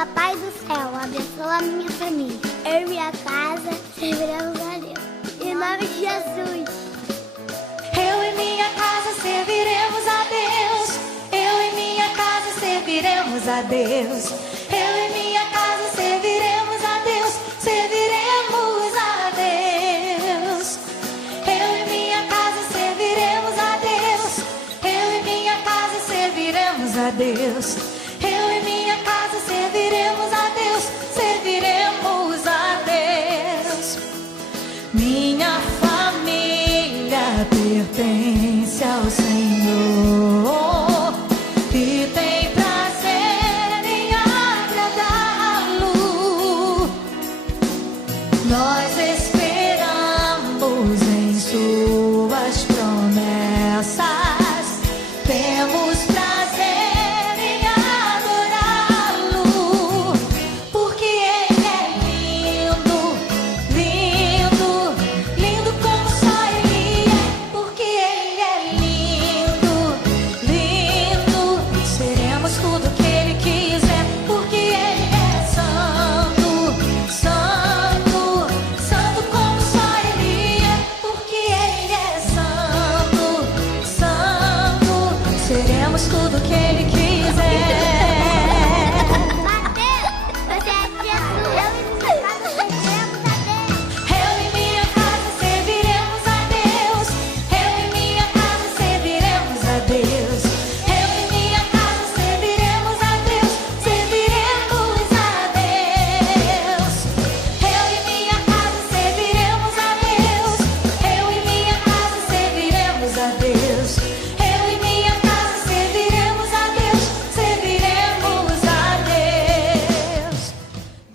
Papai do céu, abençoa a minha família. Eu e minha casa serviremos a Deus. Em nome de Jesus. Eu e minha casa serviremos a Deus. Eu e minha casa serviremos a Deus. Eu e minha casa serviremos a Deus. Serviremos a Deus. Eu e minha casa serviremos a Deus. Eu e minha casa serviremos a Deus. Eu e minha casa serviremos a Deus. Serviremos a Deus. Minha família pertence ao Senhor e tem prazer em agradá-lo. Nós esperamos em suas promessas, temos prazer em adorá-lo, porque Ele é lindo, lindo, lindo como só Ele é, porque Ele é lindo, lindo, seremos tudo que Ele quiser, porque Ele é santo, santo, santo como só Ele é, porque Ele é santo, santo, seremos tudo que Ele quiser. Mateus, você é Deus. Eu e minha casa serviremos a Deus. Eu e minha casa serviremos a Deus. Serviremos a Deus. Eu e minha casa serviremos a Deus. Eu e minha casa serviremos a Deus. Eu e minha casa serviremos a Deus. Serviremos a Deus.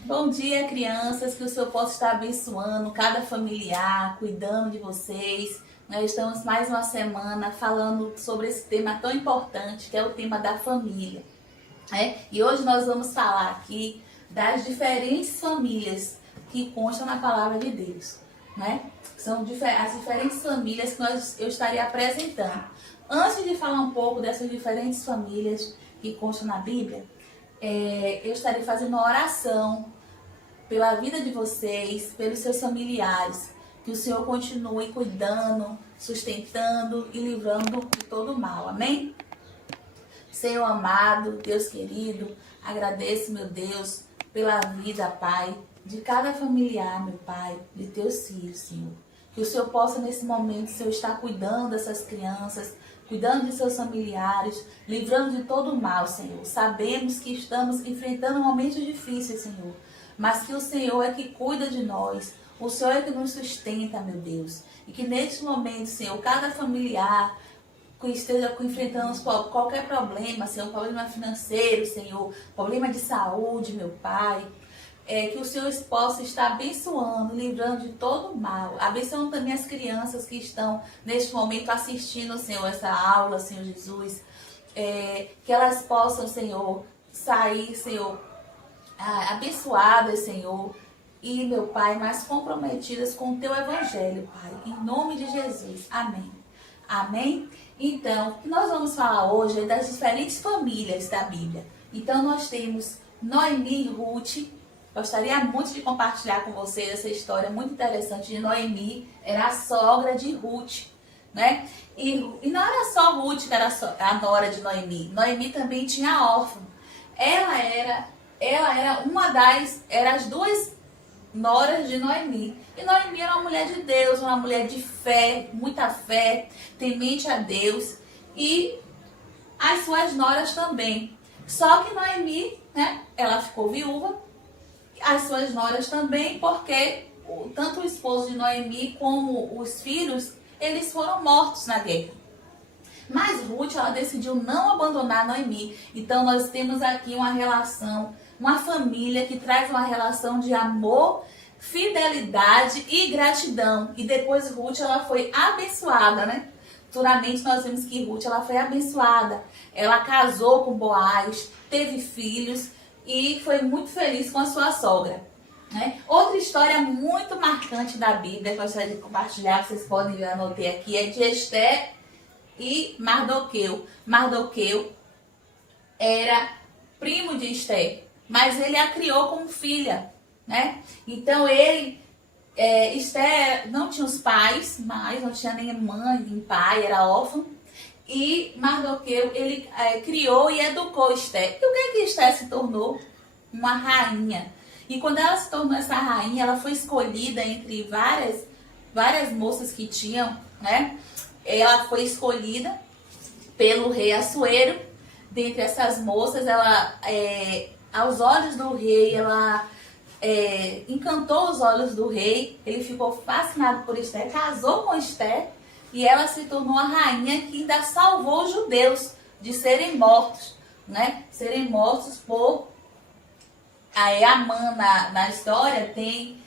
Bom dia, crianças, que o Senhor possa estar abençoando cada familiar, cuidando de vocês. Nós estamos mais uma semana falando sobre esse tema tão importante, que é o tema da família. E hoje nós vamos falar aqui das diferentes famílias que constam na palavra de Deus. São as diferentes famílias que eu estarei apresentando. Antes de falar um pouco dessas diferentes famílias que constam na Bíblia, eu estarei fazendo uma oração pela vida de vocês, pelos seus familiares, que o Senhor continue cuidando, sustentando e livrando de todo mal, amém? Senhor amado, Deus querido, agradeço, meu Deus, pela vida, Pai, de cada familiar, meu Pai, de teus filhos, Senhor. Que o Senhor possa, nesse momento, Senhor, estar cuidando dessas crianças, cuidando de seus familiares, livrando de todo mal, Senhor. Sabemos que estamos enfrentando momentos difíceis, Senhor, mas que o Senhor é que cuida de nós, o Senhor é que nos sustenta, meu Deus. E que neste momento, Senhor, cada familiar que esteja enfrentando qualquer problema, Senhor, problema financeiro, Senhor, problema de saúde, meu Pai, que o Senhor possa estar abençoando, livrando de todo mal, abençoando também as crianças que estão neste momento assistindo, Senhor, essa aula, Senhor Jesus, que elas possam, Senhor, sair, Senhor, abençoadas, Senhor, e, meu Pai, mais comprometidas com o Teu Evangelho, Pai, em nome de Jesus, amém. Amém? Então, o que nós vamos falar hoje é das diferentes famílias da Bíblia. Então, nós temos Noemi e Ruth. Gostaria muito de compartilhar com vocês essa história muito interessante de Noemi, era a sogra de Ruth, né? E não era só Ruth que era a nora de Noemi. Noemi também tinha órfã. Ela era as duas noras de Noemi. E Noemi era uma mulher de Deus, uma mulher de fé, muita fé, temente a Deus. E as suas noras também. Só que Noemi, né, ela ficou viúva. As suas noras também, porque tanto o esposo de Noemi como os filhos, eles foram mortos na guerra. Mas Ruth, ela decidiu não abandonar Noemi. Então nós temos aqui uma relação, uma família que traz uma relação de amor, fidelidade e gratidão. E depois Ruth, ela foi abençoada, né? Futuramente nós vemos que Ruth, ela foi abençoada. Ela casou com Boaz, teve filhos e foi muito feliz com a sua sogra, né? Outra história muito marcante da Bíblia, que eu gostaria de compartilhar, que vocês podem ver, eu anotei aqui, é de Esther e Mardoqueu. Mardoqueu era primo de Esther, mas ele a criou como filha, né? Então Esther não tinha os pais, mas não tinha nem mãe, nem pai, era órfão. E Mardoqueu, ele criou e educou Esther. E o que Esther se tornou? Uma rainha. E quando ela se tornou essa rainha, ela foi escolhida entre várias moças que tinham, né? Ela foi escolhida pelo rei Assuero. Dentre essas moças, aos olhos do rei, ela encantou os olhos do rei. Ele ficou fascinado por Esther, casou com Esther. E ela se tornou a rainha que ainda salvou os judeus de serem mortos, né? Serem mortos por... Aí Amã na história tem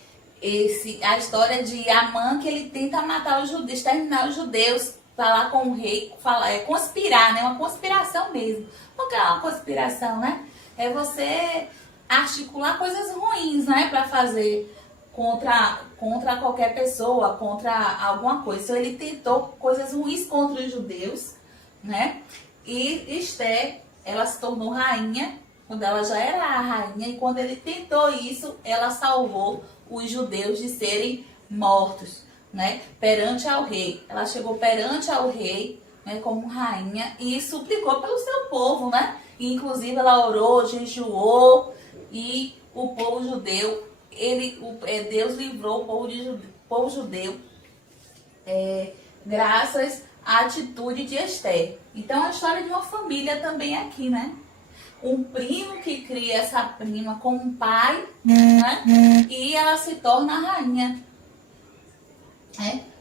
a história de Amã, que ele tenta matar os judeus, exterminar os judeus, falar com o rei, conspirar, né? Uma conspiração mesmo. O que é uma conspiração, né? É você articular coisas ruins, né? Para fazer contra qualquer pessoa, contra alguma coisa. Então ele tentou coisas ruins contra os judeus, né? E Esther, ela se tornou rainha quando ela já era a rainha, e quando ele tentou isso, ela salvou os judeus de serem mortos, né? Perante ao rei. Ela chegou perante ao rei, né, como rainha, e suplicou pelo seu povo, né? E, inclusive ela orou, jejuou, e o povo judeu, Deus livrou o povo judeu graças à atitude de Esther. Então a história de uma família também aqui, né? Um primo que cria essa prima com um pai, né? E ela se torna a rainha.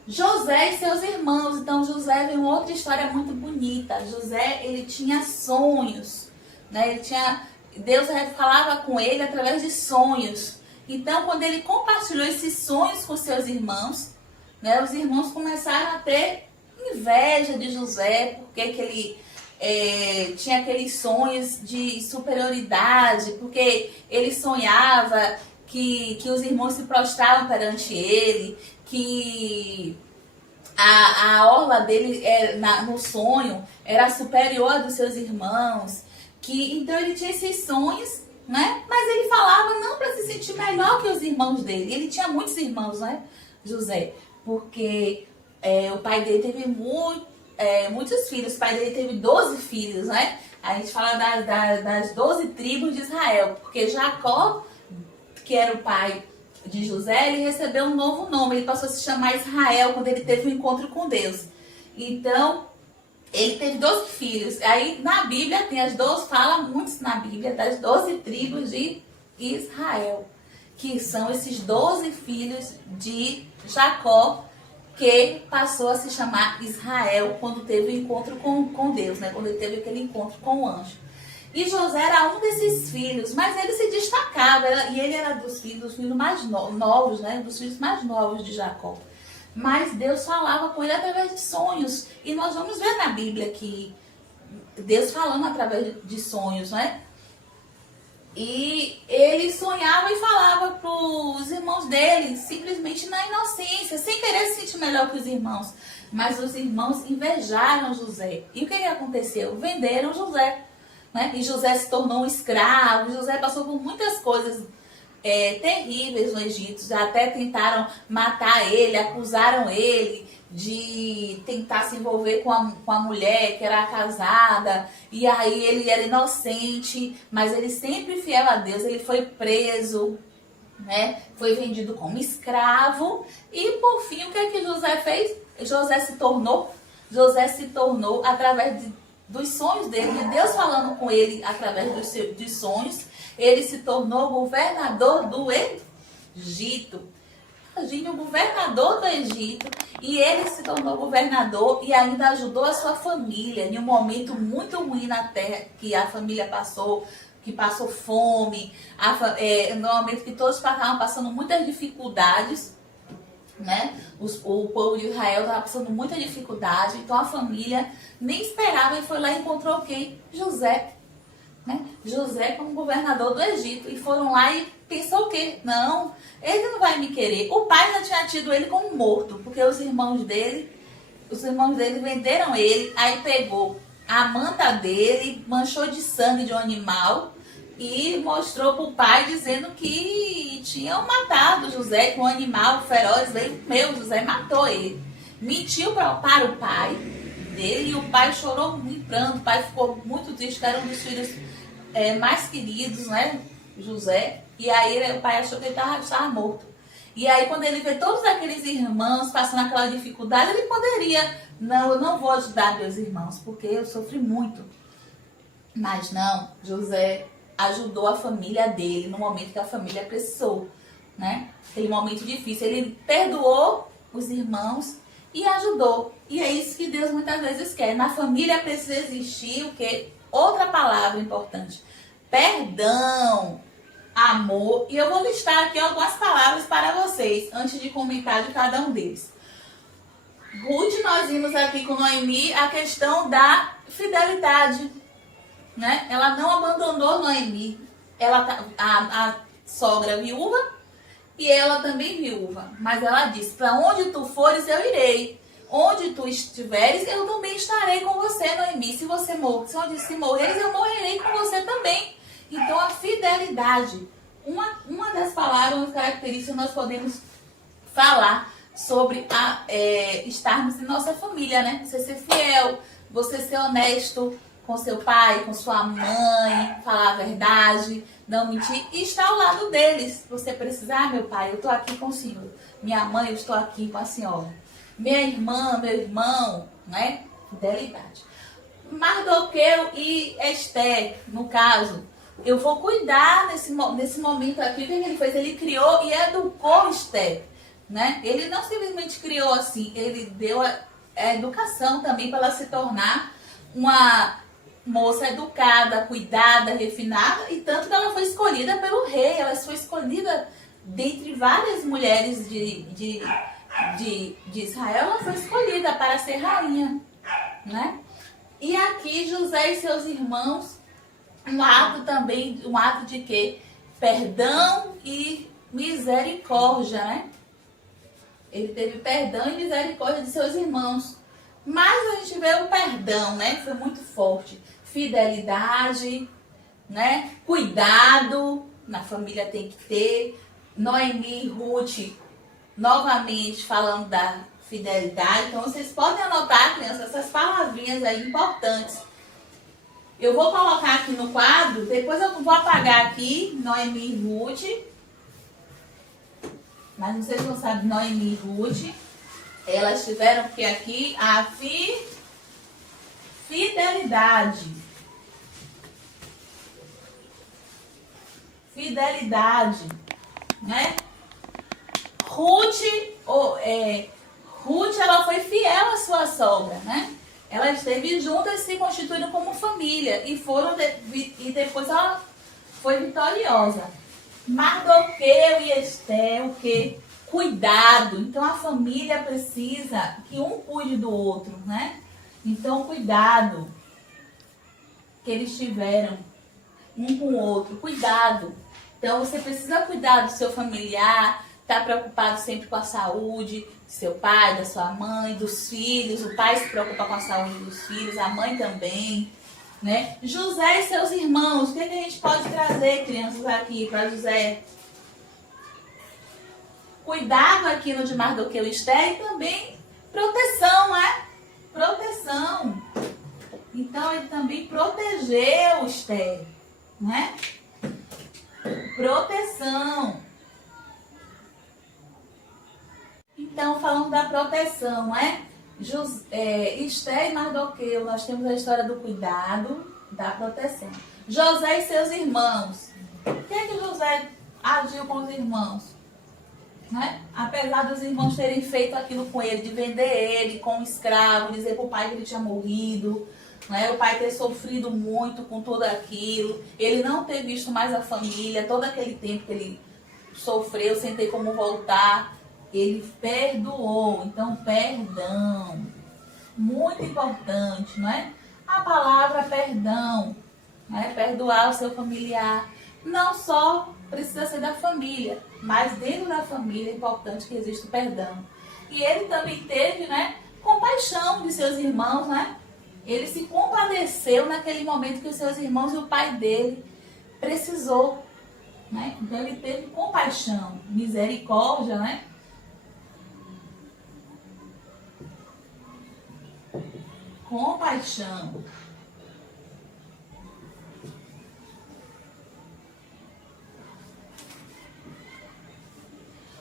José e seus irmãos. Então José vem uma outra história muito bonita. José, ele tinha sonhos, né? Deus falava com ele através de sonhos. Então, quando ele compartilhou esses sonhos com seus irmãos, né, os irmãos começaram a ter inveja de José, porque que ele tinha aqueles sonhos de superioridade, porque ele sonhava que os irmãos se prostravam perante ele, que a orla dele no sonho era superior à dos seus irmãos, então ele tinha esses sonhos, né? Mas ele falava não para se sentir melhor que os irmãos dele. Ele tinha muitos irmãos, né, José? Porque o pai dele teve muitos filhos. O pai dele teve 12 filhos, né? A gente fala das 12 tribos de Israel. Porque Jacó, que era o pai de José, ele recebeu um novo nome. Ele passou a se chamar Israel quando ele teve um encontro com Deus. Então, ele teve 12 filhos. Aí na Bíblia tem fala muito na Bíblia das 12 tribos de Israel, que são esses 12 filhos de Jacó, que passou a se chamar Israel quando teve o encontro com Deus, né? Quando ele teve aquele encontro com o anjo. E José era um desses filhos, mas ele se destacava, e ele era dos filhos mais novos, né? Dos filhos mais novos de Jacó. Mas Deus falava com ele através de sonhos. E nós vamos ver na Bíblia que Deus falando através de sonhos, né? E ele sonhava e falava para os irmãos dele, simplesmente na inocência, sem querer se sentir melhor que os irmãos. Mas os irmãos invejaram José. E o que aconteceu? Venderam José, né? E José se tornou um escravo. José passou por muitas coisas terríveis no Egito. Até tentaram matar ele, acusaram ele de tentar se envolver com a mulher que era casada, e aí ele era inocente, mas ele sempre fiel a Deus. Ele foi preso, né? Foi vendido como escravo, e por fim o que é que José fez? José se tornou através dos sonhos dele, de Deus falando com ele através dos sonhos. Ele se tornou governador do Egito. Imagine, o governador do Egito. E ele se tornou governador e ainda ajudou a sua família em um momento muito ruim na terra que a família passou, que passou fome, no momento que todos estavam passando muitas dificuldades, né? O povo de Israel estava passando muita dificuldade, então a família nem esperava e foi lá e encontrou quem? José. Né? José como governador do Egito. E foram lá e pensou o quê? Não, ele não vai me querer. O pai já tinha tido ele como morto, porque os irmãos dele venderam ele. Aí pegou a manta dele, manchou de sangue de um animal e mostrou para o pai dizendo que tinham matado José, que um animal feroz veio comer. José matou ele. Mentiu para o pai dele e o pai chorou muito pranto. O pai ficou muito triste, que era um dos filhos mais queridos, né, José. E aí o pai achou que ele estava morto. E aí quando ele vê todos aqueles irmãos passando aquela dificuldade, ele poderia, não, eu não vou ajudar meus irmãos, porque eu sofri muito. Mas não, José ajudou a família dele no momento que a família precisou, né? Aquele momento difícil, ele perdoou os irmãos e ajudou. E é isso que Deus muitas vezes quer. Na família precisa existir o quê? Outra palavra importante: perdão, amor. E eu vou listar aqui algumas palavras para vocês, antes de comentar de cada um deles. Ruth, nós vimos aqui com Noemi a questão da fidelidade, né? Ela não abandonou Noemi. A sogra viúva e ela também viúva. Mas ela disse: para onde tu fores, eu irei. Onde tu estiveres, eu também estarei com você, Noemi. Se morreres, eu morrerei com você também. Então, a fidelidade, uma das palavras, uma característica nós podemos falar sobre estarmos em nossa família, né? Você ser fiel, você ser honesto com seu pai, com sua mãe, falar a verdade, não mentir e estar ao lado deles. Você precisar, meu pai, eu estou aqui com o senhor. Minha mãe, eu estou aqui com a senhora. Minha irmã, meu irmão, né? Fidelidade. Mardoqueu e Esther, no caso, eu vou cuidar nesse momento aqui. O que ele fez? Ele criou e educou Esther, né? Ele não simplesmente criou assim, ele deu a educação também para ela se tornar uma moça educada, cuidada, refinada, e tanto que ela foi escolhida pelo rei. Ela foi escolhida dentre várias mulheres de Israel, ela foi escolhida para ser rainha, né? E aqui José e seus irmãos, um ato de quê? Perdão e misericórdia, né? Ele teve perdão e misericórdia de seus irmãos. Mas a gente vê o perdão, né? Foi muito forte. Fidelidade, né? Cuidado, na família tem que ter. Noemi e Ruth, novamente falando da fidelidade. Então vocês podem anotar, crianças, essas palavrinhas aí importantes. Eu vou colocar aqui no quadro, depois eu vou apagar aqui Noemi e Ruth. Mas vocês não sabem, Noemi e Ruth, elas tiveram que aqui a fidelidade. Fidelidade, né? Ruth, ela foi fiel à sua sogra, né? Ela esteve juntas, se constituindo como família e depois ela foi vitoriosa. Mardoqueu e Esther, o quê? Cuidado. Então a família precisa que um cuide do outro, né? Então cuidado que eles tiveram um com o outro, cuidado. Então você precisa cuidar do seu familiar, estar preocupado sempre com a saúde do seu pai, da sua mãe, dos filhos. O pai se preocupa com a saúde dos filhos, a mãe também, né? José e seus irmãos, o que a gente pode trazer, crianças, aqui para José? Cuidado aqui no de Mardoqueu e Esther, e também proteção, né? Proteção. Então ele também protegeu Esther, né? Proteção. Então, falando da proteção, né? Esther e Mardoqueu, nós temos a história do cuidado, da proteção. José e seus irmãos. O que José agiu com os irmãos? Né? Apesar dos irmãos terem feito aquilo com ele, de vender ele como escravo, dizer para o pai que ele tinha morrido, né? O pai ter sofrido muito com tudo aquilo, ele não ter visto mais a família, todo aquele tempo que ele sofreu, sem ter como voltar, ele perdoou. Então, perdão, muito importante, não é? A palavra perdão, né? Perdoar o seu familiar, não só precisa ser da família, mas dentro da família é importante que exista o perdão. E ele também teve, né, compaixão de seus irmãos, né? Ele se compadeceu naquele momento que os seus irmãos e o pai dele precisou, né? Então ele teve compaixão, misericórdia, né? Compaixão.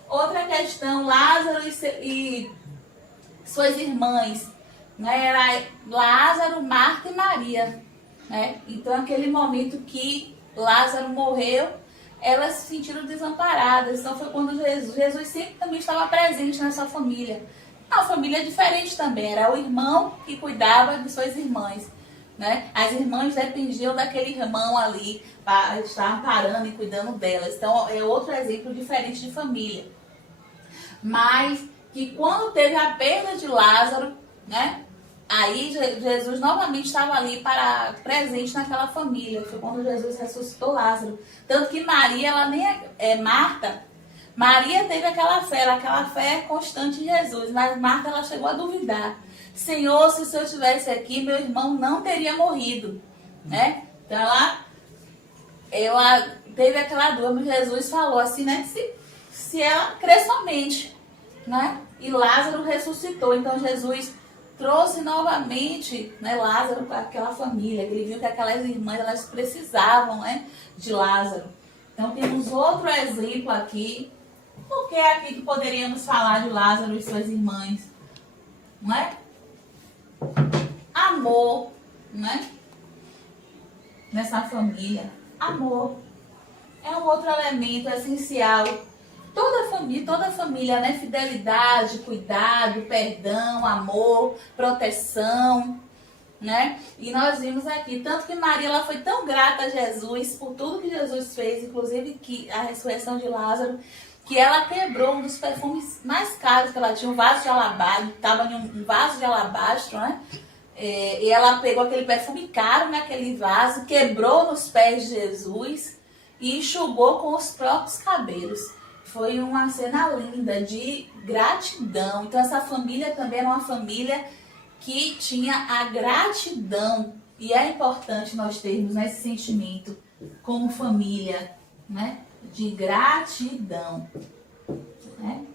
Outra questão, Lázaro e suas irmãs, né? Era Lázaro, Marta e Maria, né? Então aquele momento que Lázaro morreu, elas se sentiram desamparadas. Então foi quando Jesus sempre também estava presente nessa família. Uma família diferente também, era o irmão que cuidava de suas irmãs, né? As irmãs dependiam daquele irmão ali para estar amparando e cuidando delas. Então é outro exemplo diferente de família. Mas que quando teve a perda de Lázaro, né? Aí Jesus novamente estava ali presente naquela família. Foi quando Jesus ressuscitou Lázaro. Tanto que Maria, ela nem Marta, Maria teve aquela fé constante em Jesus. Mas Marta, ela chegou a duvidar. Senhor, se o Senhor estivesse aqui, meu irmão não teria morrido, né? Então ela teve aquela dúvida. Jesus falou assim, né? Se ela crer somente, né? E Lázaro ressuscitou. Então Jesus trouxe novamente, né, Lázaro para aquela família. Ele viu que aquelas irmãs, elas precisavam, né, de Lázaro. Então temos outro exemplo aqui. Por que aqui que poderíamos falar de Lázaro e suas irmãs? Não é? Amor, né? Nessa família. Amor é um outro elemento essencial. Toda família, né? Fidelidade, cuidado, perdão, amor, proteção, né? E nós vimos aqui, tanto que Maria, ela foi tão grata a Jesus por tudo que Jesus fez, inclusive que a ressurreição de Lázaro, que ela quebrou um dos perfumes mais caros que ela tinha, um vaso de alabastro, estava em um vaso de alabastro, né? E ela pegou aquele perfume caro naquele vaso, quebrou nos pés de Jesus e enxugou com os próprios cabelos. Foi uma cena linda de gratidão. Então essa família também era uma família que tinha a gratidão. E é importante nós termos esse sentimento como família, né? De gratidão, né?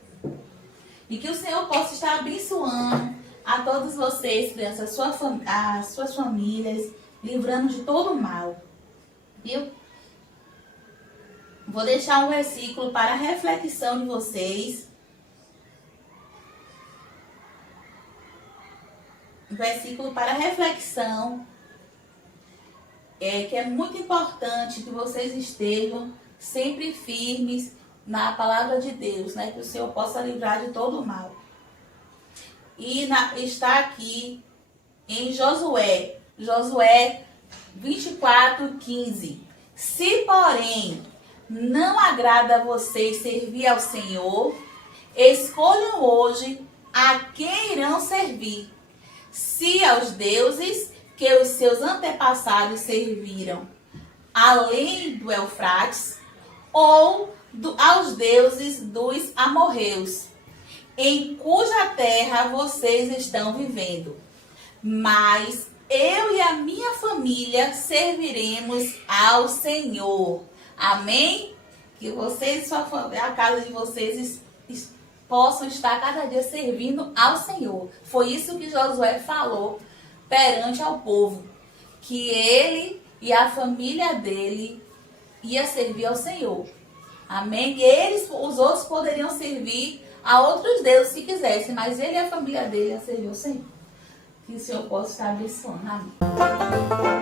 E que o Senhor possa estar abençoando a todos vocês, crianças, as suas famílias, livrando de todo o mal. Viu? Vou deixar um versículo para a reflexão de vocês. Um versículo para a reflexão. Que é muito importante que vocês estejam sempre firmes na palavra de Deus, né? Que o Senhor possa livrar de todo o mal. E está aqui em Josué 24:15. Se, porém, não agrada a vocês servir ao Senhor, escolham hoje a quem irão servir. Se aos deuses que os seus antepassados serviram, além do Eufrates, ou aos deuses dos amorreus, em cuja terra vocês estão vivendo. Mas eu e a minha família serviremos ao Senhor. Amém? Que vocês e sua família, a casa de vocês possam estar cada dia servindo ao Senhor. Foi isso que Josué falou perante ao povo, que ele e a família dele ia servir ao Senhor. Amém? E os outros poderiam servir a outros deuses se quisessem, mas ele e a família dele ia servir ao Senhor. Que o Senhor possa estar abençoando. Amém.